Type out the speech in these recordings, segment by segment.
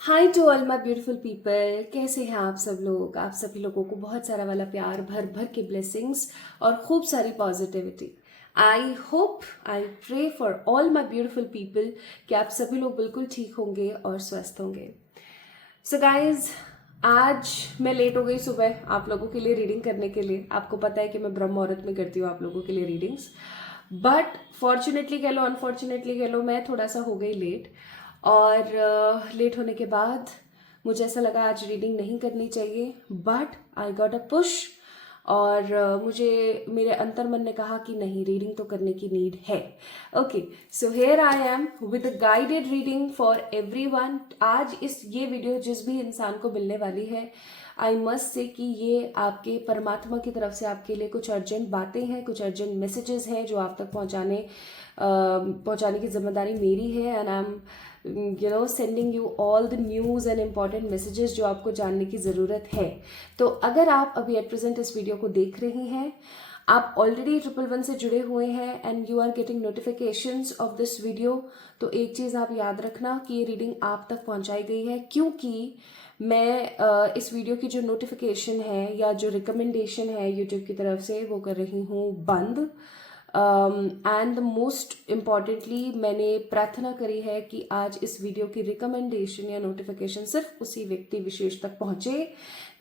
Hi to all my beautiful people, कैसे हैं आप सब लोग। आप सभी लोगों को बहुत सारा वाला प्यार, भर भर के ब्लेसिंग्स और खूब सारी positivity. I hope, I pray for all my beautiful people कि आप सभी लोग बिल्कुल ठीक होंगे और स्वस्थ होंगे। सो गाइज, आज मैं लेट हो गई सुबह आप लोगों के लिए रीडिंग करने के लिए। आपको पता है कि मैं ब्रह्म मुहूर्त में करती हूँ आप लोगों के लिए रीडिंग्स, बट फॉर्चुनेटली कह लो अनफॉर्चुनेटली कह लो, मैं थोड़ा सा हो गई लेट। और लेट होने के बाद मुझे ऐसा लगा आज रीडिंग नहीं करनी चाहिए, but I got a push. और मुझे मेरे अंतर्मन ने कहा कि नहीं, रीडिंग तो करने की नीड है। Okay, so here I am with a guided reading for everyone. आज ये वीडियो जिस भी इंसान को मिलने वाली है, आई मस्ट से कि ये आपके परमात्मा की तरफ से आपके लिए कुछ अर्जेंट बातें हैं, कुछ अर्जेंट मैसेजेस हैं जो आप तक पहुंचाने की जिम्मेदारी मेरी है। And I am sending you all the news and important messages जो आपको जानने की ज़रूरत है। तो अगर आप अभी एट प्रेजेंट इस वीडियो को देख रही हैं, आप ऑलरेडी 111 से जुड़े हुए हैं and you are getting notifications of this video, तो एक चीज़ आप याद रखना कि ये रीडिंग आप तक पहुंचाई गई है, क्योंकि मैं इस वीडियो की जो नोटिफिकेशन है या जो रिकमेंडेशन है यूट्यूब की तरफ से वो कर रही हूँ बंद। एंड मोस्ट इम्पॉर्टेंटली मैंने प्रार्थना करी है कि आज इस वीडियो की रिकमेंडेशन या नोटिफिकेशन सिर्फ उसी व्यक्ति विशेष तक पहुंचे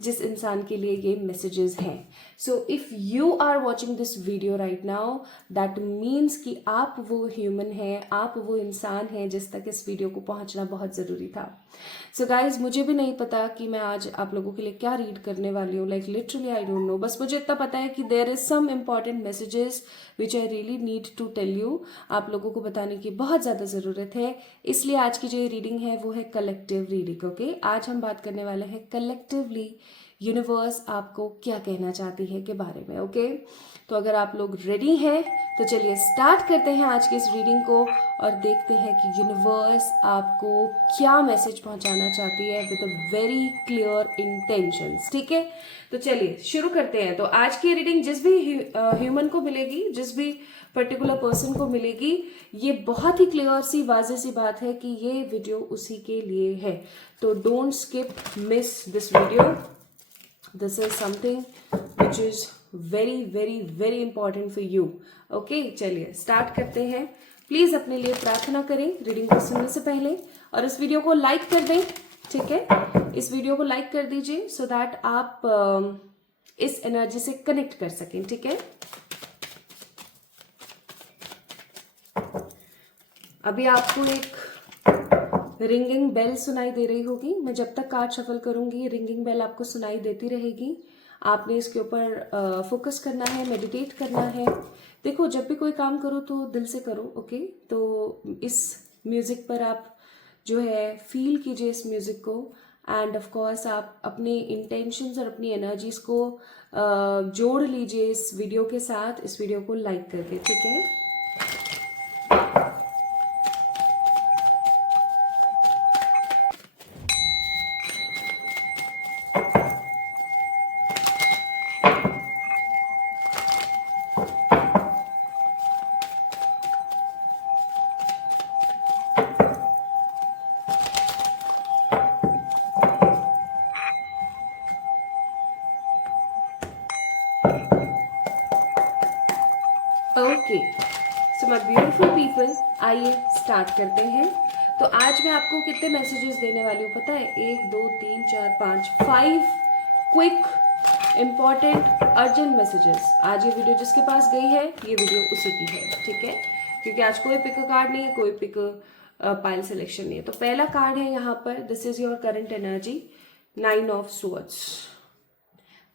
जिस इंसान के लिए ये मैसेजेस हैं। So if you are watching this video right now, that means कि आप वो ह्यूमन हैं, आप वो इंसान हैं जिस तक इस वीडियो को पहुंचना बहुत ज़रूरी था। सो गाइज, मुझे भी नहीं पता कि मैं आज आप लोगों के लिए क्या रीड करने वाली हूँ। Like literally I don't know. बस मुझे इतना पता है कि there is some important messages which I really need to tell you. आप लोगों को बताने की बहुत ज़्यादा ज़रूरत है, इसलिए आज की जो रीडिंग है वो है कलेक्टिव रीडिंग। ओके, आज हम बात करने वाले हैं कलेक्टिवली यूनिवर्स आपको क्या कहना चाहती है के बारे में। ओके, तो अगर आप लोग रेडी हैं तो चलिए स्टार्ट करते हैं आज की इस रीडिंग को और देखते हैं कि यूनिवर्स आपको क्या मैसेज पहुंचाना चाहती है with a very clear intentions. ठीक है, तो चलिए शुरू करते हैं। तो आज की रीडिंग जिस भी ह्यूमन को मिलेगी, जिस भी पर्टिकुलर पर्सन को मिलेगी, ये बहुत ही क्लियर सी वाज़ेह सी बात है कि ये वीडियो उसी के लिए है। तो don't skip miss this video. This is something which is very very very important for you. Okay, चलिए स्टार्ट करते हैं। प्लीज अपने लिए प्रार्थना करें रीडिंग को सुनने से पहले, और इस वीडियो को लाइक कर दें। ठीक है, इस वीडियो को लाइक कर दीजिए सो दैट आप इस एनर्जी से कनेक्ट कर सकें। ठीक है, अभी आपको एक रिंगिंग बेल सुनाई दे रही होगी। मैं जब तक कार्ड शफल करूंगी रिंगिंग बेल आपको सुनाई देती रहेगी। आपने इसके ऊपर फोकस करना है, मेडिटेट करना है। देखो, जब भी कोई काम करो तो दिल से करो। ओके, तो इस म्यूजिक पर आप जो है फील कीजिए इस म्यूजिक को, एंड ऑफ कोर्स आप अपने इंटेंशंस और अपनी एनर्जीज को जोड़ लीजिए इस वीडियो के साथ, इस वीडियो को लाइक करके। ठीक है, okay, so my beautiful people, आइए स्टार्ट करते हैं। तो आज मैं आपको कितने मैसेजेस देने वाली हूँ पता है? 1 2 3 4 5 5 क्विक इम्पॉर्टेंट अर्जेंट मैसेजेस। आज ये वीडियो जिसके पास गई है, ये वीडियो उसी की है। ठीक है, क्योंकि आज कोई पिक कार्ड नहीं है, कोई पिक पाइल सिलेक्शन नहीं है। तो पहला कार्ड है यहाँ पर, this is your current energy, 9 of swords.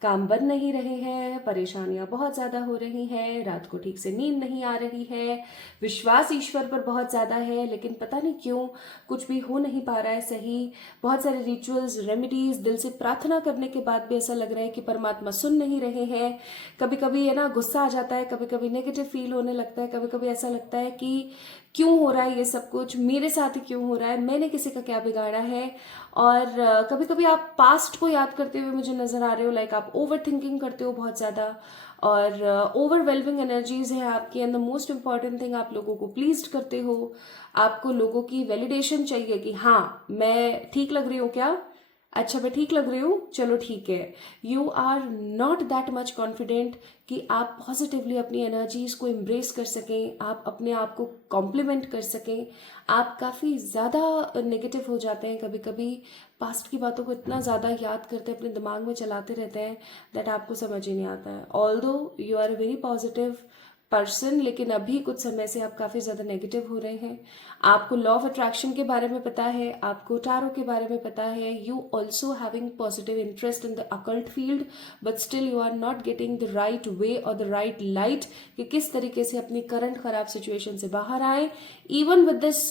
काम बन नहीं रहे हैं, परेशानियां बहुत ज़्यादा हो रही हैं, रात को ठीक से नींद नहीं आ रही है, विश्वास ईश्वर पर बहुत ज़्यादा है लेकिन पता नहीं क्यों कुछ भी हो नहीं पा रहा है सही। बहुत सारे रिचुअल्स, रेमेडीज, दिल से प्रार्थना करने के बाद भी ऐसा लग रहा है कि परमात्मा सुन नहीं रहे हैं। कभी कभी है ना गुस्सा आ जाता है, कभी कभी नेगेटिव फील होने लगता है, कभी कभी ऐसा लगता है कि क्यों हो रहा है ये सब कुछ, मेरे साथ ही क्यों हो रहा है, मैंने किसी का क्या बिगाड़ा है। और कभी कभी आप पास्ट को याद करते हुए मुझे नजर आ रहे हो, लाइक आप ओवर थिंकिंग करते हो बहुत ज़्यादा, और ओवरवेलमिंग एनर्जीज है आपकी। And the most important thing, आप लोगों को प्लीज करते हो, आपको लोगों की वैलिडेशन चाहिए कि हाँ मैं ठीक लग रही हूँ क्या, अच्छा मैं ठीक लग रही हूँ, चलो ठीक है। You are not that much confident कि आप पॉजिटिवली अपनी एनर्जीज को एम्ब्रेस कर सकें, आप अपने आप को कॉम्प्लीमेंट कर सकें। आप काफ़ी ज़्यादा नेगेटिव हो जाते हैं कभी कभी, पास्ट की बातों को इतना ज़्यादा याद करते हैं, अपने दिमाग में चलाते रहते हैं, दैट आपको समझ ही नहीं आता है। Although you are a very positive person, लेकिन अभी कुछ समय से आप काफ़ी ज़्यादा नेगेटिव हो रहे हैं। आपको लॉ ऑफ अट्रैक्शन के बारे में पता है, आपको टारो के बारे में पता है, you also having positive interest in the occult field, but still you are not getting the right way और द राइट लाइट कि किस तरीके से अपनी करंट खराब सिचुएशन से बाहर आए। Even with this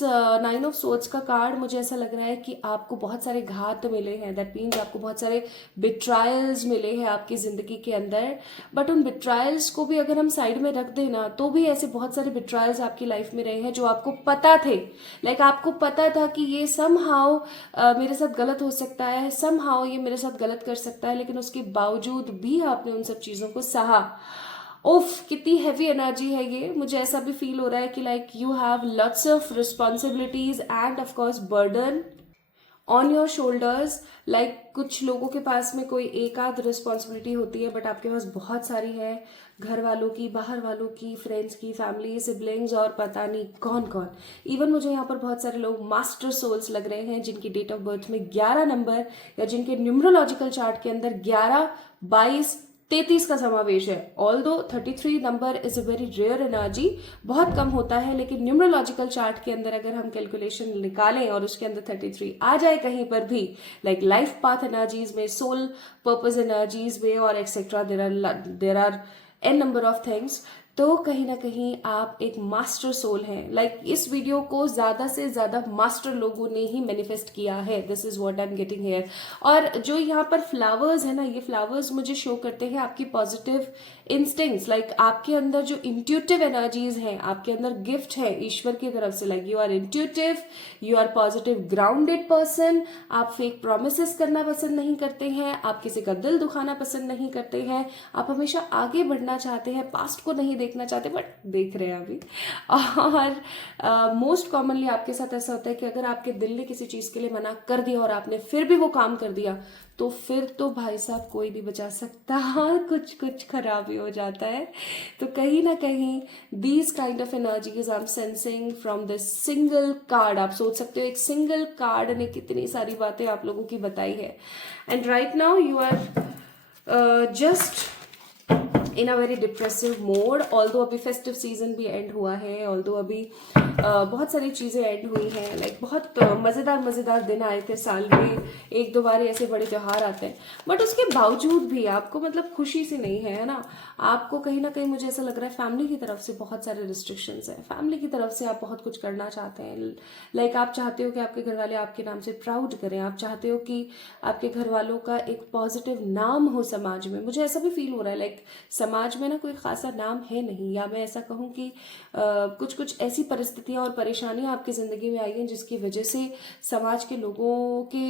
9 of swords का कार्ड, मुझे ऐसा लग रहा है कि आपको बहुत सारे घात मिले हैं, दैट मीन्स आपको बहुत सारे बिट्रायल्स मिले हैं आपकी जिंदगी के अंदर। बट उन बिट्रायल्स को भी अगर हम साइड में रख देना, तो भी ऐसे बहुत सारे बिट्रायल्स आपकी लाइफ में रहे हैं जो आपको पता थे, लाइक आपको पता था कि ये समहाउ मेरे साथ गलत हो सकता है, समहाउ ये मेरे साथ गलत कर सकता है, लेकिन उसके बावजूद भी आपने उन सब चीजों को सहा। उफ, कितनी हैवी एनर्जी है ये। मुझे ऐसा भी फील हो रहा है कि like you have lots of responsibilities end of course burden on your shoulders. Like कुछ लोगों के पास में कोई एक आध रिस्पॉन्सिबिलिटी होती है, बट आपके पास बहुत सारी है, घर वालों की, बाहर वालों की, फ्रेंड्स की, फैमिली, सिबलिंग्स और पता नहीं कौन कौन। इवन मुझे यहाँ पर बहुत सारे लोग मास्टर सोल्स लग रहे हैं जिनकी डेट ऑफ बर्थ में 11 नंबर या जिनके न्यूमरोलॉजिकल चार्ट के अंदर 11, 22, 33 का समावेश है। Although 33 number is a very rare energy, बहुत कम होता है, लेकिन न्यूमरोलॉजिकल चार्ट के अंदर अगर हम कैलकुलेशन निकालें और उसके अंदर 33 आ जाए कहीं पर भी, लाइक लाइफ पाथ एनर्जीज में, सोल पर्पज एनर्जीज में और etcetera, there are a number of things, तो कहीं ना कहीं आप एक मास्टर सोल हैं। लाइक इस वीडियो को ज्यादा से ज्यादा मास्टर लोगों ने ही मैनिफेस्ट किया है, this is what I am getting here. और जो यहाँ पर फ्लावर्स है ना, ये फ्लावर्स मुझे शो करते हैं आपकी पॉजिटिव इंस्टिंक्ट्स, लाइक आपके अंदर जो इंट्यूटिव एनर्जीज हैं, आपके अंदर गिफ्ट है ईश्वर की तरफ से, like you are intuitive, you are positive grounded person. आप फेक प्रोमिस करना पसंद नहीं करते हैं, आप किसी का दिल दुखाना पसंद नहीं करते हैं, आप हमेशा आगे बढ़ना चाहते हैं, पास्ट को नहीं देखना चाहते, बट देख रहे हैं अभी। और मोस्ट कॉमनली आपके साथ ऐसा होता है कि अगर आपके दिल ने किसी चीज के लिए मना कर दिया और आपने फिर भी वो काम कर दिया, तो फिर तो भाई साहब कोई नहीं बचा सकता, कुछ कुछ खराबी हो जाता है। तो कहीं ना कहीं these kind of energies I am sensing from this single card. आप सोच सकते हो एक सिंगल कार्ड ने कितनी सारी बातें आप लोगों की बताई है। And right now you are just in a very depressive mode. Although अभी फेस्टिव सीजन भी एंड हुआ है, ऑल्दो अभी बहुत सारी चीजें एंड हुई हैं, लाइक बहुत मजेदार दिन आए थे साल में, एक दो बार ऐसे बड़े त्योहार आते हैं, बट उसके बावजूद भी आपको मतलब खुशी सी नहीं है ना। आपको कहीं ना कहीं मुझे ऐसा लग रहा है फैमिली की तरफ से बहुत सारे रिस्ट्रिक्शंस है, फैमिली की तरफ से आप बहुत कुछ करना चाहते हैं, लाइक आप चाहते हो कि आपके घर वाले आपके नाम से प्राउड करें, आप चाहते हो कि आपके घर वालों का एक पॉजिटिव नाम हो समाज में। मुझे ऐसा भी फील हो रहा है लाइक समाज में ना कोई खासा नाम है नहीं, या मैं ऐसा कहूँ कि कुछ कुछ ऐसी परिस्थितियां और परेशानियां आपकी जिंदगी में आई हैं जिसकी वजह से समाज के लोगों के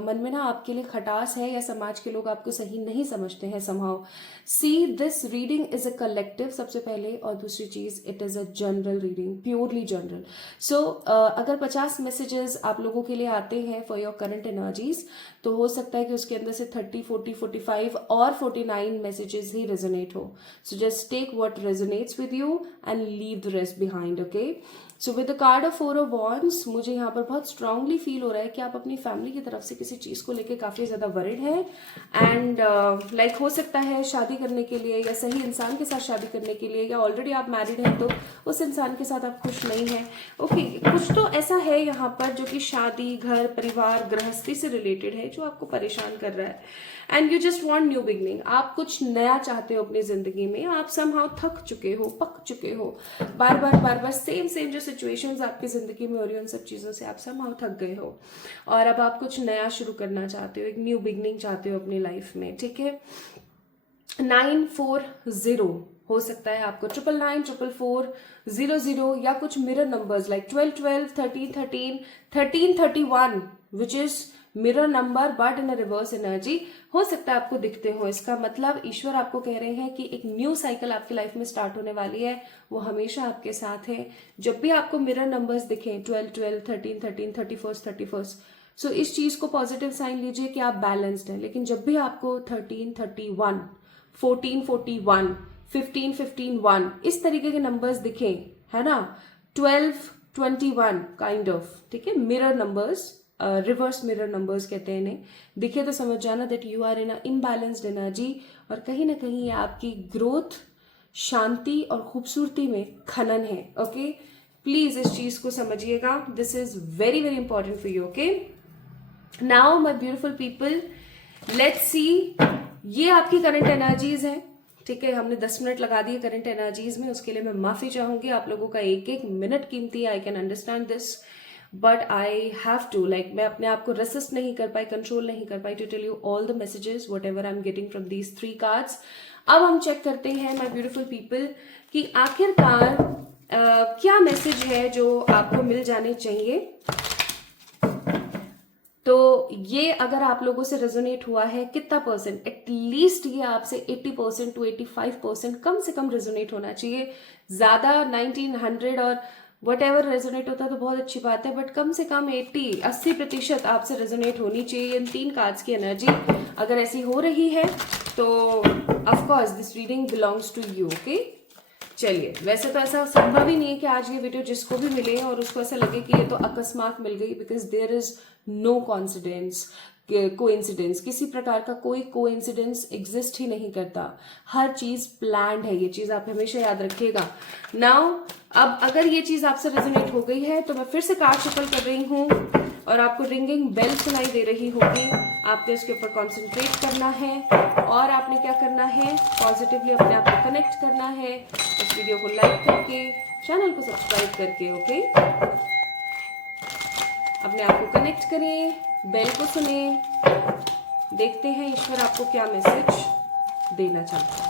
मन में ना आपके लिए खटास है, या समाज के लोग आपको सही नहीं समझते हैं somehow. See this reading is a collective सबसे पहले, और दूसरी चीज it is a general reading, purely general. So अगर 50 मैसेजेस आप लोगों के लिए आते हैं फॉर योर करंट एनर्जीज, तो हो सकता है कि उसके अंदर से 30, 40, 45 और 49 मैसेजेस ही रेजोनेट हो। So just take what resonates with you and leave the rest behind, okay. So with the card of 4 of wands, मुझे यहाँ पर बहुत स्ट्रांगली फील हो रहा है कि आप अपनी फैमिली की तरफ से किसी चीज को लेकर काफी ज्यादा वरिड हैं, एंड लाइक हो सकता है शादी करने के लिए या सही इंसान के साथ शादी करने के लिए, या ऑलरेडी आप मैरिड हैं तो उस इंसान के साथ आप खुश नहीं हैं, ओके। कुछ तो ऐसा है यहाँ पर जो कि शादी, घर, परिवार, गृहस्थी से रिलेटेड है जो आपको परेशान कर रहा है, and you just want new beginning. आप कुछ नया चाहते हो अपनी जिंदगी में, आप समहाउ थक चुके हो, पक चुके हो, बार बार सेम जो सिचुएशंस आपकी जिंदगी में हो रही है उन सब चीजों से आप समहाउ थक गए हो, और अब आप कुछ नया शुरू करना चाहते हो, एक न्यू बिगनिंग चाहते हो अपनी लाइफ में, ठीक है। 940, हो सकता है आपको 999, 444, 00 या कुछ mirror numbers like 12, 12, 13, 13, 13, 31 which is mirror number but in a reverse energy हो सकता है आपको दिखते हो। इसका मतलब ईश्वर आपको कह रहे हैं कि एक न्यू साइकिल आपकी लाइफ में स्टार्ट होने वाली है, वो हमेशा आपके साथ है। जब भी आपको मिरर नंबर्स दिखें 12, 12, 13, 13, 31, 31, सो इस चीज को पॉजिटिव साइन लीजिए कि आप बैलेंस्ड हैं। लेकिन जब भी आपको 13, 31, 14, 41, 15, 15, 1 इस तरीके के नंबर्स दिखें, है ना, 12, 21 काइंड ऑफ, ठीक है, mirror numbers, reverse mirror numbers कहते हैं इन्हें, दिखे तो समझ जाना that you are in a imbalanced energy और कहीं ना कहीं ये आपकी ग्रोथ, शांति और खूबसूरती में खनन है। ओके, प्लीज इस चीज को समझिएगा, this is very very important for you. Okay, now my beautiful people, let's see, ये आपकी करंट एनर्जीज हैं, ठीक है। हमने 10 मिनट लगा दिए करंट एनर्जीज में, उसके लिए मैं माफी चाहूंगी। आप लोगों का एक एक मिनट कीमती है, I can understand this, but I have to, like मैं अपने आप को रेसिस्ट नहीं कर पाई, कंट्रोल नहीं कर पाई to tell you all the messages whatever I am getting from these 3 cards. अब हम चेक करते हैं माय ब्यूटीफुल पीपल कि आखिरकार क्या मैसेज है जो आपको मिल जाने चाहिए। तो ये अगर आप लोगों से रेजोनेट हुआ है, कितना परसेंट, एटलीस्ट ये आपसे 80% to 85% कम से कम रेजोनेट होना चाहिए। ज्यादा 1900 और वट एवर रेजोनेट होता है तो बहुत अच्छी बात है, बट कम से कम 80% आपसे रेजोनेट होनी चाहिए इन 3 कार्ड्स की एनर्जी। अगर ऐसी हो रही है तो of course this reading belongs to you. Okay, चलिए, वैसे तो ऐसा संभव ही नहीं है कि आज ये वीडियो जिसको भी मिले और उसको ऐसा लगे कि ये तो अकस्मात मिल गई, because there is no coincidence, किसी प्रकार का कोई कोइंसिडेंस एग्जिस्ट ही नहीं करता, हर चीज प्लान्ड है, ये चीज आप हमेशा याद रखिएगा। नाउ अब अगर ये चीज आपसे रेजोनेट हो गई है तो मैं फिर से कार्ड शफल कर रही हूँ और आपको रिंगिंग बेल सुनाई दे रही होगी, आपने इसके ऊपर कॉन्सेंट्रेट करना है और आपने क्या करना है, पॉजिटिवली अपने आप को कनेक्ट करना है, इस वीडियो को लाइक करके, चैनल को सब्सक्राइब करके। ओके, अपने आप को कनेक्ट करें, बेल को सुने, देखते हैं ईश्वर आपको क्या मैसेज देना चाहता है।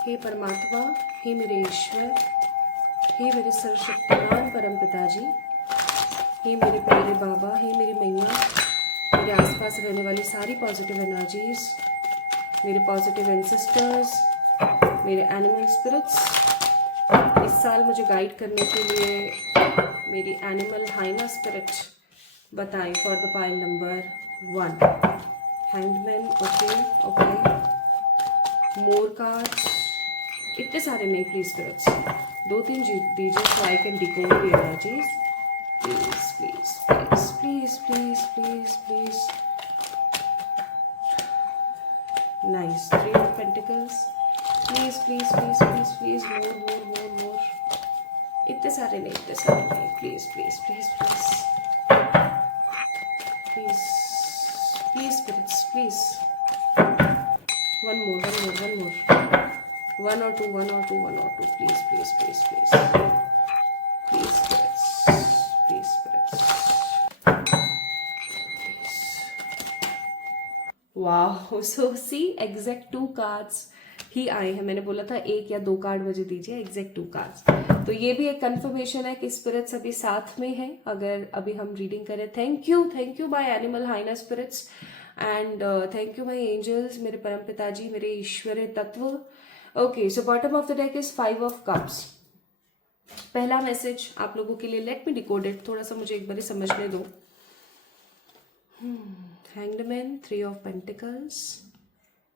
हे परमात्मा, हे मेरे ईश्वर, हे मेरे सर्वशक्तिमान परम पिताजी, हे मेरे प्यारे बाबा, हे मेरी मैया, मेरे आसपास रहने वाली सारी पॉजिटिव एनर्जीज, मेरे पॉजिटिव एंसेस्टर्स, मेरे एनिमल स्पिरिट्स, इस साल मुझे गाइड करने के लिए मेरी एनिमल हाइना स्पिरिट बताएं for the pile number 1। Hangman, okay okay, more cards, इतने सारे नहीं प्लीज स्पिरिट्स, 2-3 दीजिए so I can decode the energies, please please please please please please please. Nice, 3 of pentacles, please please please please please, more more more more, इतने सारे नहीं, please please please please please please spirits please, one more, 1 or 2, 1 or 2, 1 or 2, please please please please please spirits, please spirits, please. Wow, so see, exact 2 cards ही आए हैं। मैंने बोला था 1 या 2 card मुझे दीजिए, एग्जैक्ट 2 कार्ड्स। तो ये भी एक कंफर्मेशन है कि स्पिरिट्स अभी साथ में हैं अगर अभी हम रीडिंग करें। Thank you my animal hyena spirits and thank you my angels, मेरे परम पिताजी, मेरे ईश्वर तत्व। Okay, so bottom of the deck is 5 of cups. पहला मैसेज आप लोगों के लिए, लेट मी डिकोड इट, थोड़ा सा मुझे एक बार समझने दो। Hanged man, 3 of pentacles,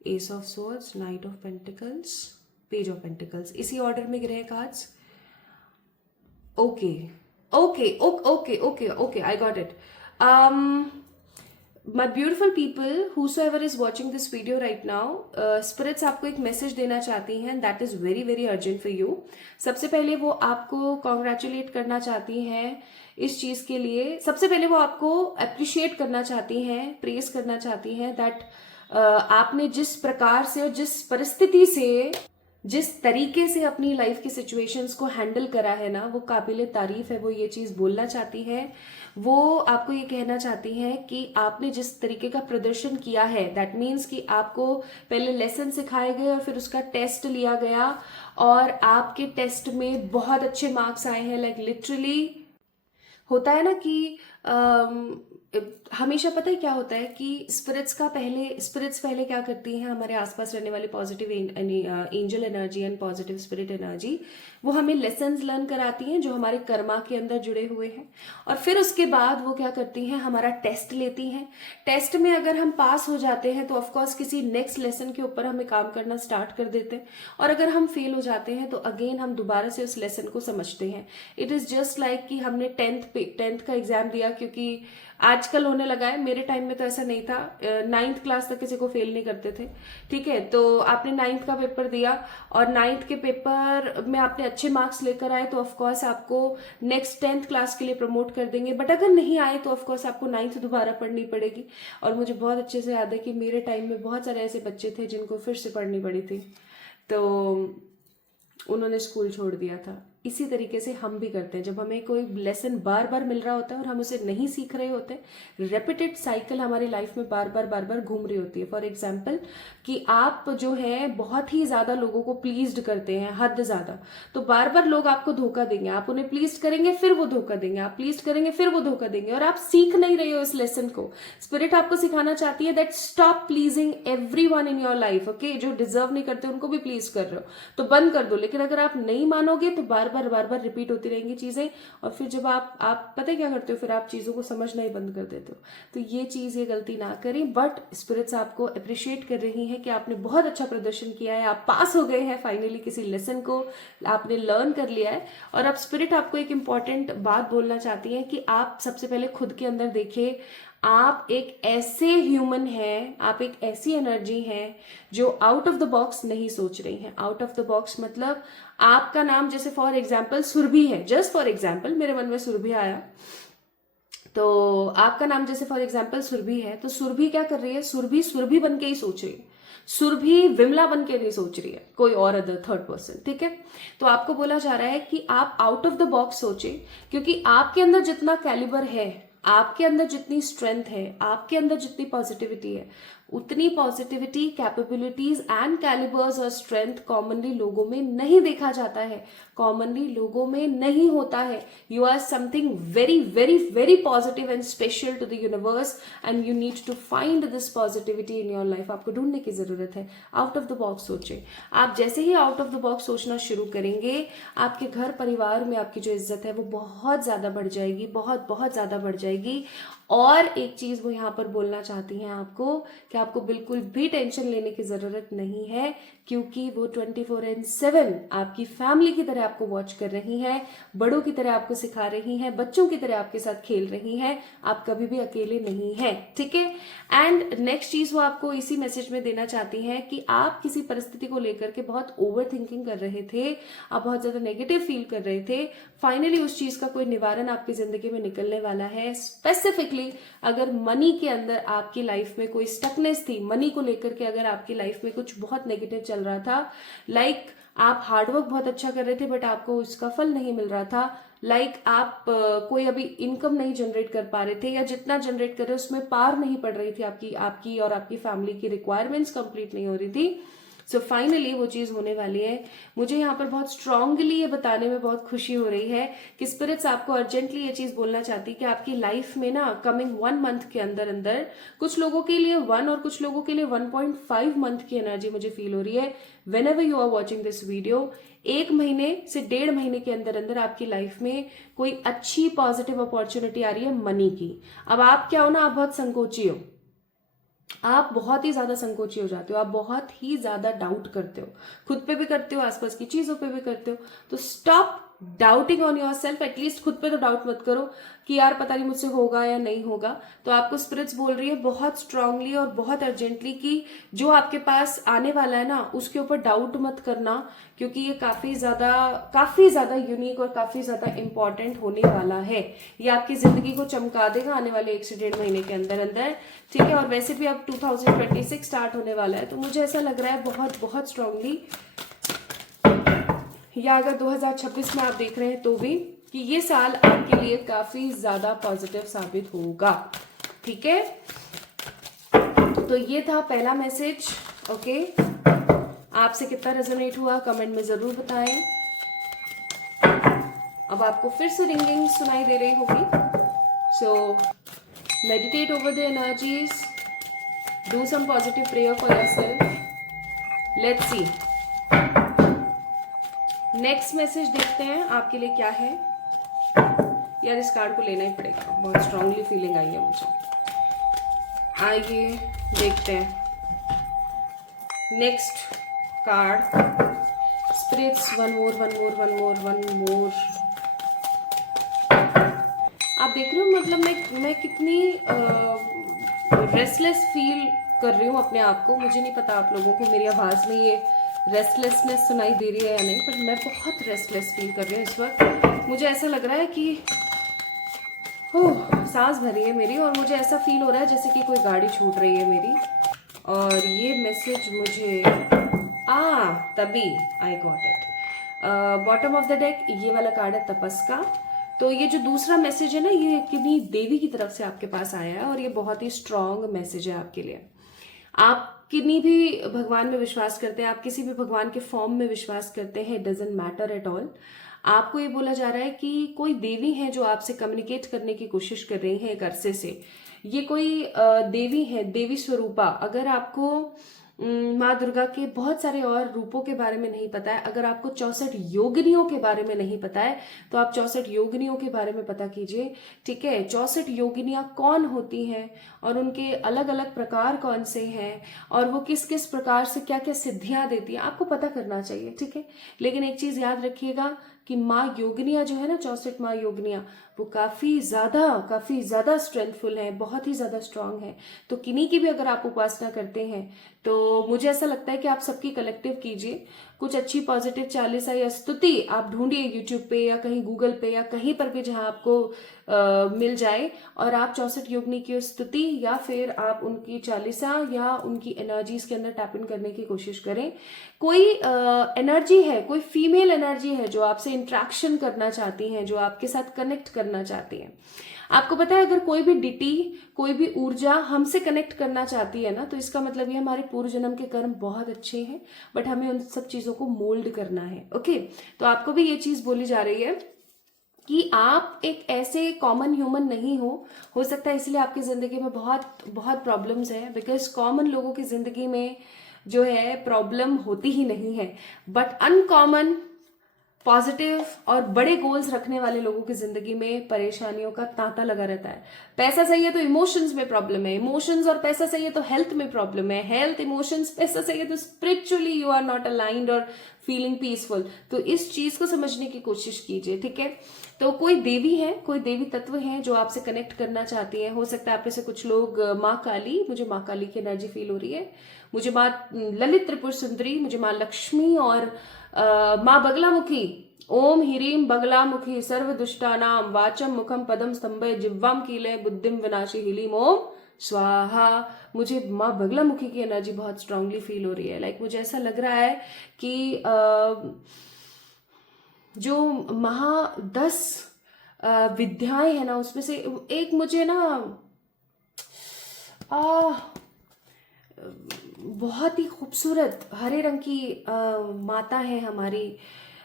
S of swords, night of pentacles, page of pentacles, इसी ऑर्डर में गिरे cards. Okay okay okay okay okay, I got it. My beautiful people, whosoever is watching this video right now, spirits आपको एक message देना चाहती हैं, that is very very urgent for you। सबसे पहले वो आपको कॉन्ग्रेचुलेट करना चाहती हैं इस चीज़ के लिए, सबसे पहले वो आपको अप्रिशिएट करना चाहती हैं, प्रेज करना चाहती हैं दैट आपने जिस प्रकार से और जिस परिस्थिति से जिस तरीके से अपनी लाइफ की सिचुएशंस को हैंडल करा है ना, वो काबिल तारीफ है। वो ये चीज़ बोलना चाहती है, वो आपको ये कहना चाहती हैं कि आपने जिस तरीके का प्रदर्शन किया है, दैट मीन्स कि आपको पहले लेसन सिखाए गए और फिर उसका टेस्ट लिया गया और आपके टेस्ट में बहुत अच्छे मार्क्स आए हैं। लाइक लिटरली होता है ना कि हमेशा पता है क्या होता है कि स्पिरिट्स पहले क्या करती हैं, हमारे आसपास रहने वाली positive angel energy and positive spirit energy, वो हमें लेसन्स लर्न कराती हैं जो हमारे कर्मा के अंदर जुड़े हुए हैं। और फिर उसके बाद वो क्या करती हैं, हमारा टेस्ट लेती हैं। टेस्ट में अगर हम पास हो जाते हैं तो ऑफकोर्स किसी नेक्स्ट लेसन के ऊपर हमें काम करना स्टार्ट कर देते हैं, और अगर हम फेल हो जाते हैं तो अगेन हम दोबारा से उस लेसन को समझते हैं। इट इज़ जस्ट लाइक कि हमने टेंथ का एग्जाम दिया, क्योंकि आजकल होने लगा है, मेरे टाइम में तो ऐसा नहीं था, 9th क्लास तक किसी को फेल नहीं करते थे। ठीक है, तो आपने 9th का पेपर दिया और 9th के पेपर में आपने अच्छे मार्क्स लेकर आए तो ऑफकोर्स आपको नेक्स्ट 10th क्लास के लिए प्रमोट कर देंगे। बट अगर नहीं आए तो ऑफकोर्स आपको 9th दोबारा पढ़नी पड़ेगी। और मुझे बहुत अच्छे से याद है कि मेरे टाइम में बहुत सारे ऐसे बच्चे थे जिनको फिर से पढ़नी पड़ी थी, तो उन्होंने स्कूल छोड़ दिया था। इसी तरीके से हम भी करते हैं, जब हमें कोई लेसन बार बार मिल रहा होता है और हम उसे नहीं सीख रहे होते, रेपिटेड साइकिल हमारी लाइफ में बार बार घूम रही होती है। फॉर एग्जाम्पल कि आप जो है बहुत ही ज़्यादा लोगों को प्लीज्ड करते हैं, हद ज़्यादा, तो बार बार लोग आपको धोखा देंगे। आप उन्हें प्लीज करेंगे फिर वो धोखा देंगे, आप प्लीज करेंगे फिर वो धोखा देंगे, और आप सीख नहीं रहे हो इस लेसन को। स्पिरिट आपको सिखाना चाहती है that stop pleasing everyone in your life. Okay, जो डिजर्व नहीं करते उनको भी प्लीज कर रहे हो तो बंद कर दो। लेकिन अगर आप नहीं मानोगे तो बार बार रिपीट होती रहेंगी चीजें, और फिर जब आप पता है क्या करते हो, फिर आप चीजों को समझना ही बंद कर देते हो। तो ये चीज, ये गलती ना करें। बट स्पिरिट्स आपको अप्रिशिएट कर रही हैं कि आपने बहुत अच्छा प्रदर्शन किया है, आप पास हो गए हैं फाइनली, किसी लेसन को आपने लर्न कर लिया है। और अब स्पिरिट आपको एक इंपॉर्टेंट बात बोलना चाहती है कि आप सबसे पहले खुद के अंदर देखिए, आप एक ऐसे ह्यूमन हैं, आप एक ऐसी एनर्जी हैं जो आउट ऑफ द बॉक्स नहीं सोच रही हैं। आउट ऑफ द बॉक्स मतलब आपका नाम जैसे फॉर एग्जाम्पल सुरभि है, जस्ट फॉर एग्जाम्पल मेरे मन में सुरभि आया, तो आपका नाम जैसे फॉर एग्जाम्पल सुरभि है, तो सुरभि क्या कर रही है, सुरभि बन के ही सोच रही है। सुरभि विमला बन के नहीं सोच रही है, कोई और अदर थर्ड पर्सन। ठीक है, तो आपको बोला जा रहा है कि आप आउट ऑफ द बॉक्स सोचे, क्योंकि आपके अंदर जितना कैलिबर है, आपके अंदर जितनी स्ट्रेंथ है, आपके अंदर जितनी पॉजिटिविटी है, उतनी पॉजिटिविटी, कैपेबिलिटीज एंड कैलिबर्स और स्ट्रेंथ कॉमनली लोगों में नहीं देखा जाता है, कॉमनली लोगों में नहीं होता है। You are something very very very positive and special to the universe, and you need to find this positivity in your life. आपको ढूंढने की जरूरत है। आउट ऑफ द बॉक्स सोचें। आप जैसे ही आउट ऑफ द बॉक्स सोचना शुरू करेंगे, आपके घर परिवार में आपकी जो इज्जत है वो बहुत ज्यादा बढ़ जाएगी, बहुत ज्यादा बढ़ जाएगी। और एक चीज वो यहाँ पर बोलना चाहती हैं आपको कि आपको बिल्कुल भी टेंशन लेने की जरूरत नहीं है, क्योंकि वो 24/7 आपकी फैमिली की तरह आपको वॉच कर रही हैं, बड़ों की तरह आपको सिखा रही हैं, बच्चों की तरह आपके साथ खेल रही हैं। आप कभी भी अकेले नहीं हैं। ठीक है, एंड नेक्स्ट चीज वो आपको इसी मैसेज में देना चाहती हैं कि आप किसी परिस्थिति को लेकर के बहुत ओवर थिंकिंग कर रहे थे, आप बहुत ज्यादा नेगेटिव फील कर रहे थे। फाइनली उस चीज का कोई निवारण आपकी जिंदगी में निकलने वाला है। स्पेसिफिकली अगर मनी के अंदर आपकी लाइफ में कोई स्टकनेस थी, मनी को लेकर के अगर आपकी लाइफ में कुछ बहुत नेगेटिव चल रहा था, लाइक आप हार्डवर्क बहुत अच्छा कर रहे थे बट आपको उसका फल नहीं मिल रहा था, लाइक आप कोई अभी इनकम नहीं जनरेट कर पा रहे थे, या जितना जनरेट कर रहे उसमें पार नहीं पड़ रही थी, आपकी और आपकी फैमिली की रिक्वायरमेंट्स कंप्लीट नहीं हो रही थी, सो फाइनली वो चीज होने वाली है। मुझे यहाँ पर बहुत स्ट्रांगली ये बताने में बहुत खुशी हो रही है कि स्पिरिट्स आपको अर्जेंटली ये चीज बोलना चाहती है कि आपकी लाइफ में ना कमिंग 1 मंथ के अंदर अंदर, कुछ लोगों के लिए 1 और कुछ लोगों के लिए 1.5 मंथ की एनर्जी मुझे फील हो रही है। Whenever you are watching this video, 1 महीने से 1.5 महीने के अंदर अंदर आपकी लाइफ में कोई अच्छी पॉजिटिव अपॉर्चुनिटी आ रही है मनी की। अब आप क्या हो ना, आप बहुत संकोची हो, आप बहुत ही ज्यादा संकोची हो जाते हो, आप बहुत ही ज्यादा डाउट करते हो, खुद पे भी करते हो, आसपास की चीजों पे भी करते हो। तो stop doubting on your self. At least खुद पे तो डाउट मत करो कि यार पता नहीं मुझसे होगा या नहीं होगा। तो आपको स्पिरिट्स बोल रही है बहुत स्ट्रांगली और बहुत अर्जेंटली कि जो आपके पास आने वाला है ना, उसके ऊपर डाउट मत करना, क्योंकि ये काफी ज्यादा यूनिक और काफी ज्यादा इंपॉर्टेंट होने वाला है। ये आपकी जिंदगी को चमका देगा आने वाले 1 से 1.5 महीने के अंदर अंदर। ठीक है, और वैसे भी अब 2026 स्टार्ट होने वाला है, तो मुझे ऐसा लग रहा है बहुत स्ट्रांगली या अगर 2026 में आप देख रहे हैं तो भी, कि ये साल आपके लिए काफी ज्यादा पॉजिटिव साबित होगा। ठीक है, तो ये था पहला मैसेज। ओके, आपसे कितना रेजोनेट हुआ कमेंट में जरूर बताएं। अब आपको फिर से रिंगिंग सुनाई दे रही होगी, so meditate over the energies, do some positive prayer for yourself. Let's see next message देखते हैं आपके लिए क्या है। यार इस कार्ड को लेना ही पड़ेगा, बहुत स्ट्रांगली फीलिंग आई है मुझे। आइए देखते हैं next card. Spirits, one more one more one more one more. आप देख रहे हो मतलब मैं कितनी रेस्टलेस फील कर रही हूँ अपने आप को। मुझे नहीं पता आप लोगों को मेरी आवाज़ में ये रेस्टलेसनेस सुनाई दे रही है या नहीं, पर मैं बहुत रेस्टलेस फील कर रही हूँ इस वक्त। मुझे ऐसा लग रहा है कि सांस भरी है मेरी, और मुझे ऐसा फील हो रहा है जैसे कि कोई गाड़ी छूट रही है मेरी। और ये मैसेज मुझे तभी I got it. Bottom of the deck ये वाला कार्ड है तपस का। तो ये जो दूसरा मैसेज है ना, ये किन्हीं देवी की तरफ से आपके पास आया है, और ये बहुत ही स्ट्रांग मैसेज है आपके लिए। आप किन्हीं भी भगवान में विश्वास करते हैं, आप किसी भी भगवान के फॉर्म में विश्वास करते हैं, it doesn't matter at all. आपको ये बोला जा रहा है कि कोई देवी है जो आपसे कम्युनिकेट करने की कोशिश कर रही है एक अरसे से। ये कोई देवी है, देवी स्वरूपा। अगर आपको माँ दुर्गा के बहुत सारे और रूपों के बारे में नहीं पता है, अगर आपको 64 योगिनियों के बारे में नहीं पता है, तो आप 64 योगिनियों के बारे में पता कीजिए। ठीक है, 64 योगिनियां कौन होती हैं और उनके अलग अलग प्रकार कौन से हैं, और वो किस किस प्रकार से क्या क्या सिद्धियां देती हैं, आपको पता करना चाहिए। ठीक है, लेकिन एक चीज याद रखिएगा कि माँ योगिनियां जो है ना, 64 माँ योगिनियां, वो काफी ज्यादा स्ट्रेंथफुल है, बहुत ही ज्यादा स्ट्रांग है। तो किन्हीं की भी अगर आप उपासना करते हैं तो मुझे ऐसा लगता है कि आप सबकी कलेक्टिव कीजिए। कुछ अच्छी पॉजिटिव चालीसा या स्तुति आप ढूंढिए यूट्यूब पे या कहीं गूगल पे या कहीं पर भी जहां आपको मिल जाए, और आप 64 योगिनी की स्तुति या फिर आप उनकी चालीसा या उनकी एनर्जीज के अंदर टैप इन करने की कोशिश करें। कोई एनर्जी है, कोई फीमेल एनर्जी है जो आपसे इंट्रैक्शन करना चाहती हैं, जो आपके साथ कनेक्ट करना चाहती हैं। आपको पता है, अगर कोई भी डिटी, कोई भी ऊर्जा हमसे कनेक्ट करना चाहती है ना, तो इसका मतलब ये हमारे पूर्व जन्म के कर्म बहुत अच्छे हैं, बट हमें उन सब चीजों को मोल्ड करना है। ओके, तो आपको भी ये चीज बोली जा रही है कि आप एक ऐसे कॉमन ह्यूमन नहीं हो सकता है इसलिए आपकी जिंदगी में बहुत बहुत प्रॉब्लम्स हैं, बिकॉज कॉमन लोगों की जिंदगी में जो है प्रॉब्लम होती ही नहीं है, बट अनकॉमन पॉजिटिव और बड़े गोल्स रखने वाले लोगों की जिंदगी में परेशानियों का तांता लगा रहता है। पैसा चाहिए तो इमोशंस में प्रॉब्लम है, इमोशंस और पैसा चाहिए तो हेल्थ में प्रॉब्लम है, हेल्थ इमोशंस पैसा चाहिए तो spiritually you are not aligned और फीलिंग पीसफुल। तो इस चीज को समझने की कोशिश कीजिए। ठीक है, तो कोई देवी है, कोई देवी तत्व है जो आपसे कनेक्ट करना चाहती है। हो सकता है आप में से कुछ लोग माँ काली, मुझे माँ काली की एनर्जी फील हो रही है, मुझे माँ ललित त्रिपुर सुंदरी, मुझे माँ लक्ष्मी और माँ बगलामुखी। ओम ह्रीं बगलामुखी सर्व दुष्टानाम वाचम मुखम पदम स्तंभे जिह्वाम कीले बुद्धिम विनाशी हीलीम ओम स्वाहा। मुझे माँ बगलामुखी की एनर्जी बहुत स्ट्रांगली फील हो रही है। लाइक मुझे ऐसा लग रहा है कि जो 10 विद्याएं है ना, उसमें से एक मुझे ना बहुत ही खूबसूरत हरे रंग की माता है हमारी,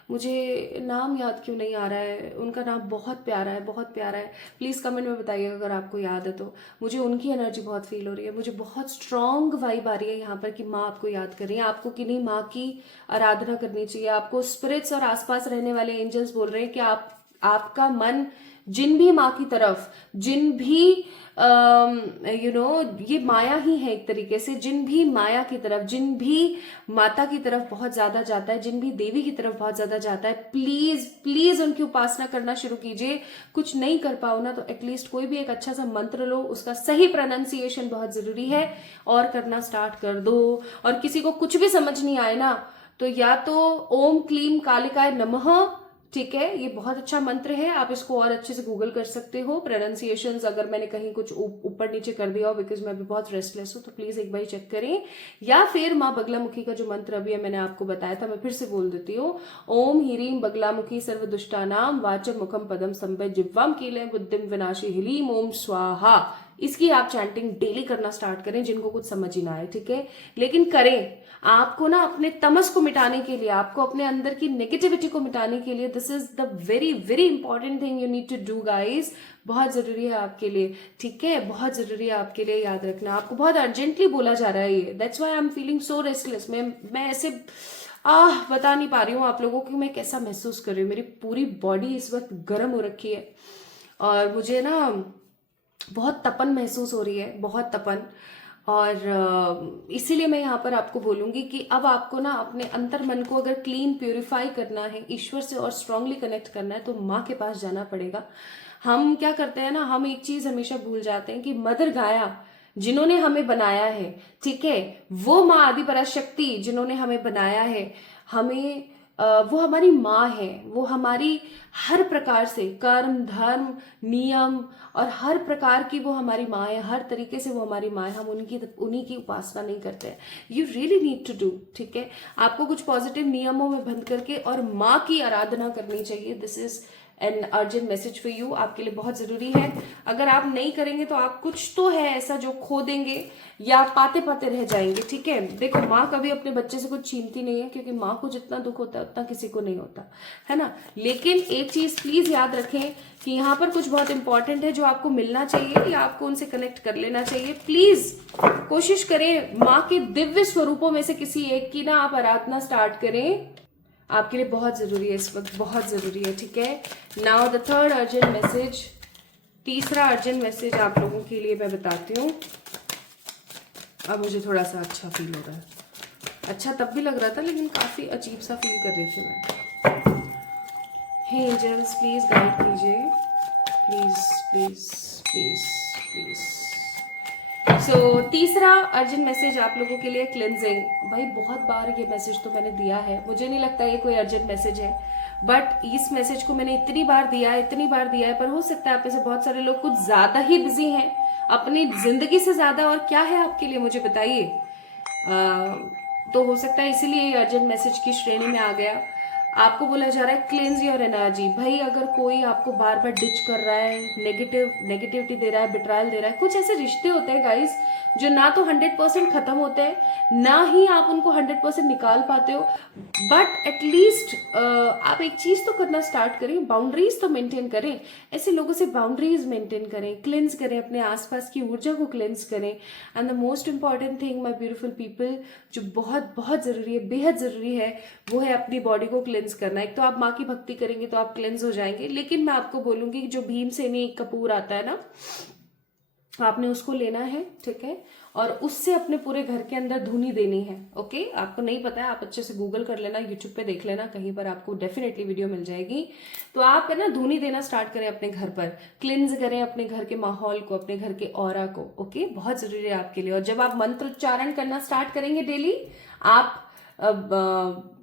मुझे नाम याद क्यों नहीं आ रहा है, उनका नाम बहुत प्यारा है, बहुत प्यारा है। प्लीज़ कमेंट में बताइएगा अगर आपको याद है तो। मुझे उनकी एनर्जी बहुत फील हो रही है, मुझे बहुत स्ट्रांग वाइब आ रही है यहाँ पर कि माँ आपको याद कर रही है, आपको किन्हीं माँ की आराधना करनी चाहिए। आपको स्पिरिट्स और आसपास रहने वाले एंजल्स बोल रहे हैं कि आपका मन जिन भी माँ की तरफ, जिन भी ये माया ही है एक तरीके से, जिन भी माया की तरफ, जिन भी माता की तरफ बहुत ज्यादा जाता है, जिन भी देवी की तरफ बहुत ज्यादा जाता है, प्लीज प्लीज उनकी उपासना करना शुरू कीजिए। कुछ नहीं कर पाओ ना तो एटलीस्ट कोई भी एक अच्छा सा मंत्र लो, उसका सही प्रोनाउंसिएशन बहुत जरूरी है, और करना स्टार्ट कर दो। और किसी को कुछ भी समझ नहीं आए ना, तो या तो ओम क्लीम कालिकाय नमः ठीक है, ये बहुत अच्छा मंत्र है, आप इसको और अच्छे से गूगल कर सकते हो। प्रोनाउंसिएशंस अगर मैंने कहीं कुछ ऊपर नीचे कर दिया हो, बिकॉज मैं अभी बहुत रेस्टलेस हूँ, तो प्लीज एक बार चेक करें। या फिर माँ बगलामुखी का जो मंत्र अभी मैंने आपको बताया था, मैं फिर से बोल देती हूँ। ओम ह्रीं बगलामुखी सर्वदुष्टानाम वाचम मुखम पदम संपद जिह्वाम कीले बुद्धिम विनाशी ह्रीं ओम स्वाहा। इसकी आप चैंटिंग डेली करना स्टार्ट करें, जिनको कुछ समझ ही ना आए, ठीक है, लेकिन करें। आपको ना अपने तमस को मिटाने के लिए, आपको अपने अंदर की नेगेटिविटी को मिटाने के लिए, this is the very very important thing you need to do guys. बहुत जरूरी है आपके लिए, ठीक है, बहुत जरूरी है आपके लिए, याद रखना। आपको बहुत अर्जेंटली बोला जा रहा है ये, that's why I am feeling so restless. मैं ऐसे बता नहीं पा रही हूँ आप लोगों को मैं कैसा महसूस कर रही हूँ। मेरी पूरी बॉडी इस वक्त गर्म हो रखी है और मुझे ना बहुत तपन महसूस हो रही है, बहुत तपन। और इसीलिए मैं यहाँ पर आपको बोलूंगी कि अब आपको ना अपने अंतर मन को अगर क्लीन प्यूरिफाई करना है, ईश्वर से और स्ट्रांगली कनेक्ट करना है, तो माँ के पास जाना पड़ेगा। हम क्या करते हैं ना, हम एक चीज हमेशा भूल जाते हैं कि मदर गाया जिन्होंने हमें बनाया है, ठीक है, वो माँ आदि पराशक्ति जिन्होंने हमें बनाया है, हमें वो हमारी माँ है। वो हमारी हर प्रकार से कर्म धर्म नियम और हर प्रकार की वो हमारी माँ है, हर तरीके से वो हमारी माँ है। हम उन्हीं की उपासना नहीं करते हैं। You really need to do, ठीक है, आपको कुछ पॉजिटिव नियमों में बंद करके और माँ की आराधना करनी चाहिए। This is an urgent message for you, आपके लिए बहुत जरूरी है। अगर आप नहीं करेंगे तो आप कुछ तो है ऐसा जो खो देंगे या पाते पाते रह जाएंगे, ठीक है। देखो, माँ कभी अपने बच्चे से कुछ छीनती नहीं है, क्योंकि माँ को जितना दुख होता है उतना किसी को नहीं होता है ना। लेकिन एक चीज प्लीज याद रखें कि यहाँ पर कुछ बहुत इंपॉर्टेंट है जो आपको मिलना चाहिए या आपको उनसे कनेक्ट कर लेना चाहिए। प्लीज कोशिश करें माँ के दिव्य स्वरूपों में से किसी एक की ना आप आराधना स्टार्ट करें, आपके लिए बहुत जरूरी है, इस वक्त बहुत जरूरी है, ठीक है। Now the third urgent message, तीसरा अर्जेंट मैसेज आप लोगों के लिए मैं बताती हूँ। अब मुझे थोड़ा सा अच्छा फील हो रहा है, अच्छा तब भी लग रहा था लेकिन काफी अजीब सा फील कर रही थी मैं। हे एंजल्स प्लीज गाइड कीजिए, प्लीज प्लीज प्लीज प्लीज। सो तीसरा अर्जेंट मैसेज आप लोगों के लिए क्लिनजिंग। भाई बहुत बार ये मैसेज तो मैंने दिया है, मुझे नहीं लगता ये कोई अर्जेंट मैसेज है, बट इस मैसेज को मैंने इतनी बार दिया है, इतनी बार दिया है, पर हो सकता है आप में से बहुत सारे लोग कुछ ज्यादा ही बिजी हैं अपनी जिंदगी से ज्यादा। और क्या है आपके लिए मुझे बताइए। तो हो सकता है इसीलिए ये अर्जेंट मैसेज की श्रेणी में आ गया। आपको बोला जा रहा है क्लेंज योर एनर्जी। भाई अगर कोई आपको बार बार डिच कर रहा है, नेगेटिविटी दे रहा है, बिट्रायल दे रहा है, कुछ ऐसे रिश्ते होते हैं गाइस जो ना तो 100% खत्म होते हैं, ना ही आप उनको 100% निकाल पाते हो, बट एटलीस्ट आप एक चीज तो करना स्टार्ट करें, बाउंड्रीज तो मेंटेन करें। ऐसे लोगों से बाउंड्रीज मेंटेन करें, क्लेंस करें, अपने आसपास की ऊर्जा को क्लेंस करें। And the most important thing my beautiful people, जो बहुत बहुत जरूरी है, बेहद जरूरी है, वो है अपनी बॉडी को क्लेंस करना। एक तो आप माँ की भक्ति करेंगे तो आप क्लेंस हो जाएंगे, लेकिन मैं आपको बोलूंगी कि जो भीमसेनी कपूर आता है ना, आपने उसको लेना है, ठीक है, और उससे अपने पूरे घर के अंदर धुनी देनी है। ओके, आपको नहीं पता है आप अच्छे से गूगल कर लेना, यूट्यूब पे देख लेना, कहीं पर आपको डेफिनेटली वीडियो मिल जाएगी। तो आप है ना धुनी देना स्टार्ट करें अपने घर पर, क्लिन्स करें अपने घर के माहौल को, अपने घर के ऑरा को। ओके, बहुत जरूरी है आपके लिए। और जब आप मंत्र उच्चारण करना स्टार्ट करेंगे डेली, आप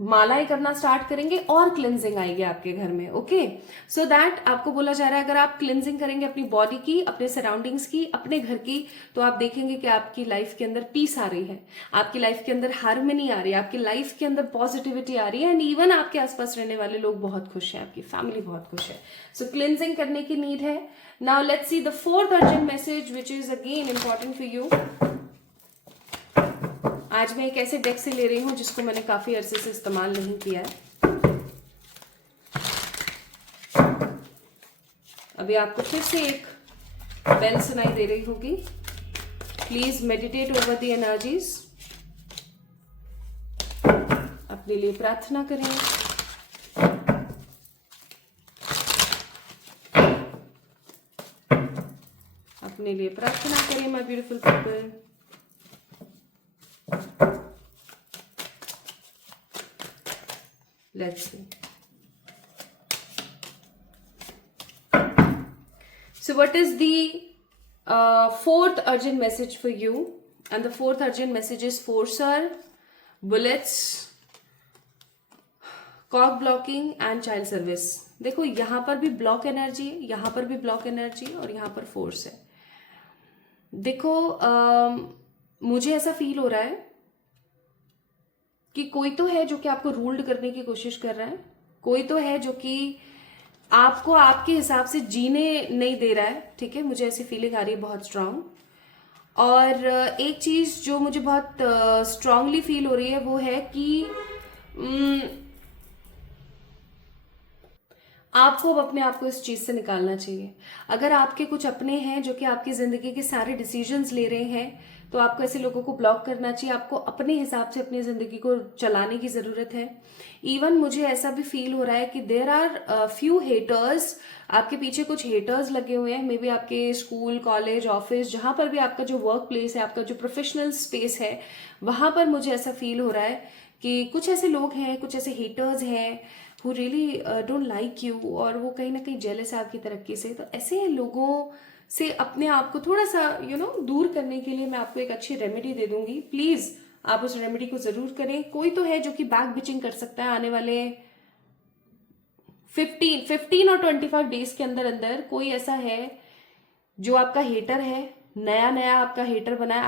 मालाएं करना स्टार्ट करेंगे और क्लिनजिंग आएगी आपके घर में। ओके, सो दैट आपको बोला जा रहा है अगर आप क्लिनजिंग करेंगे अपनी बॉडी की, अपने सराउंडिंग्स की, अपने घर की, तो आप देखेंगे कि आपकी लाइफ के अंदर पीस आ रही है, आपकी लाइफ के अंदर हार्मनी आ रही है, आपकी लाइफ के अंदर पॉजिटिविटी आ रही है, एंड इवन आपके आसपास रहने वाले लोग बहुत खुश हैं, आपकी फैमिली बहुत खुश है। सो क्लिनजिंग करने की नीड है। Now let's see the fourth urgent message which is again important for you. आज मैं एक ऐसे डेक से ले रही हूं जिसको मैंने काफी अरसे से इस्तेमाल नहीं किया है। अभी आपको फिर से एक बेल सुनाई दे रही होगी। Please meditate over the energies, अपने लिए प्रार्थना करें। अपने लिए प्रार्थना करें my beautiful people. Let's see. So what is the fourth urgent message for you? And the fourth urgent message is forcer, bullets, cock blocking and child service. देखो यहाँ पर भी ब्लॉक एनर्जी है, यहाँ पर भी ब्लॉक एनर्जी और यहाँ पर फोर्स है। देखो मुझे ऐसा फील हो रहा है कि कोई तो है जो कि आपको रूल्ड करने की कोशिश कर रहा है, कोई तो है जो कि आपको आपके हिसाब से जीने नहीं दे रहा है। ठीक है, मुझे ऐसी फीलिंग आ रही है बहुत स्ट्रांग। और एक चीज जो मुझे बहुत स्ट्रांगली फील हो रही है वो है कि आपको अब अपने आप को इस चीज से निकालना चाहिए। अगर आपके कुछ अपने हैं जो कि आपकी जिंदगी के सारे डिसीजंस ले रहे हैं, तो आपको ऐसे लोगों को ब्लॉक करना चाहिए। आपको अपने हिसाब से अपनी जिंदगी को चलाने की जरूरत है। इवन मुझे ऐसा भी फील हो रहा है कि देर आर फ्यू हेटर्स, आपके पीछे कुछ हेटर्स लगे हुए हैं। मे बी आपके स्कूल, कॉलेज, ऑफिस, जहां पर भी आपका जो वर्क प्लेस है, आपका जो प्रोफेशनल स्पेस है, वहां पर मुझे ऐसा फील हो रहा है कि कुछ ऐसे लोग हैं, कुछ ऐसे हेटर्स हैं who really don't like you, और वो कहीं ना कहीं जेलस है आपकी तरक्की से। तो ऐसे लोगों से अपने आप को थोड़ा सा दूर करने के लिए मैं आपको एक अच्छी रेमेडी दे दूंगी। प्लीज आप उस रेमेडी को जरूर करें। कोई तो है जो कि बैक बिचिंग कर सकता है आने वाले 15 और 25 डेज के अंदर अंदर। कोई ऐसा है जो आपका हेटर है, नया नया आपका हेटर बना है,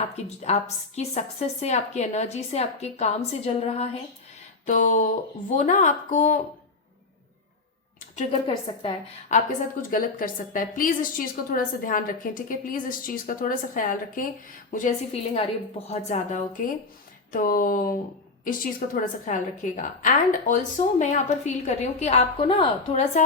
आपकी सक्सेस से, आपकी एनर्जी से, आपके काम से जल रहा है, तो वो ना आपको ट्रिगर कर सकता है, आपके साथ कुछ गलत कर सकता है। प्लीज इस चीज को थोड़ा सा ध्यान रखें। ठीक है, प्लीज इस चीज का थोड़ा सा ख्याल रखें। मुझे ऐसी फीलिंग आ रही है बहुत ज्यादा। ओके, तो इस चीज का थोड़ा सा ख्याल रखिएगा। एंड ऑल्सो मैं यहाँ पर फील कर रही हूँ कि आपको ना थोड़ा सा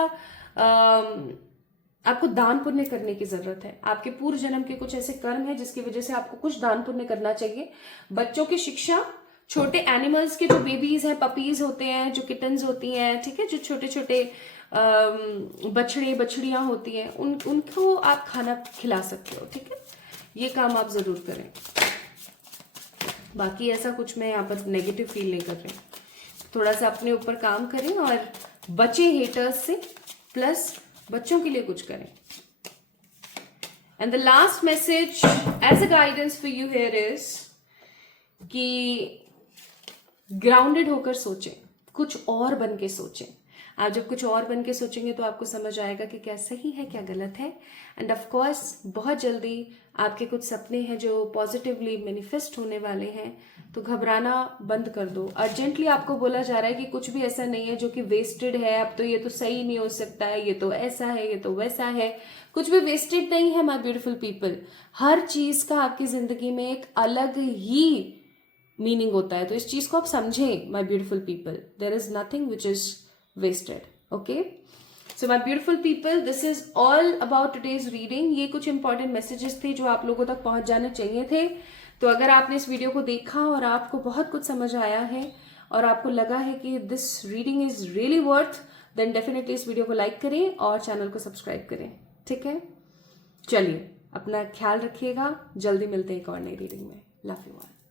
आपको दान पुण्य करने की जरूरत है। आपके पूर्व जन्म के कुछ ऐसे कर्म है जिसकी वजह से आपको कुछ दान पुण्य करना चाहिए। बच्चों की शिक्षा, छोटे एनिमल्स के जो बेबीज हैं, पपीज होते हैं, जो किटन्स होती हैं, ठीक है, जो छोटे छोटे बछड़े बछड़ियां होती हैं, उनको आप खाना खिला सकते हो। ठीक है, ये काम आप जरूर करें। बाकी ऐसा कुछ मैं यहाँ पर नेगेटिव फील नहीं कर रही। थोड़ा सा अपने ऊपर काम करें और बचे हेटर्स से, प्लस बच्चों के लिए कुछ करें। And the last message as a guidance for you here is कि ग्राउंडेड होकर सोचें, कुछ और बन के सोचें। आप जब कुछ और बन के सोचेंगे तो आपको समझ आएगा कि क्या सही है, क्या गलत है। एंड ऑफ कोर्स बहुत जल्दी आपके कुछ सपने हैं जो पॉजिटिवली मैनिफेस्ट होने वाले हैं, तो घबराना बंद कर दो। अर्जेंटली आपको बोला जा रहा है कि कुछ भी ऐसा नहीं है जो कि वेस्टेड है, अब तो ये तो सही नहीं हो सकता है, ये तो ऐसा है, ये तो वैसा है। कुछ भी वेस्टेड नहीं है माय ब्यूटीफुल पीपल। हर चीज का आपकी जिंदगी में एक अलग ही मीनिंग होता है, तो इस चीज को आप समझें my beautiful people. There is nothing which is wasted. Okay, so my beautiful people, this is all about today's reading. ये कुछ इंपॉर्टेंट मैसेजेस थे जो आप लोगों तक पहुंच जाने चाहिए थे। तो अगर आपने इस वीडियो को देखा और आपको बहुत कुछ समझ आया है और आपको लगा है कि this reading is really worth, then definitely इस वीडियो को लाइक करें और चैनल को सब्सक्राइब करें। ठीक है, चलिए अपना ख्याल रखिएगा। जल्दी मिलते हैं एक और नई रीडिंग में। Love you all.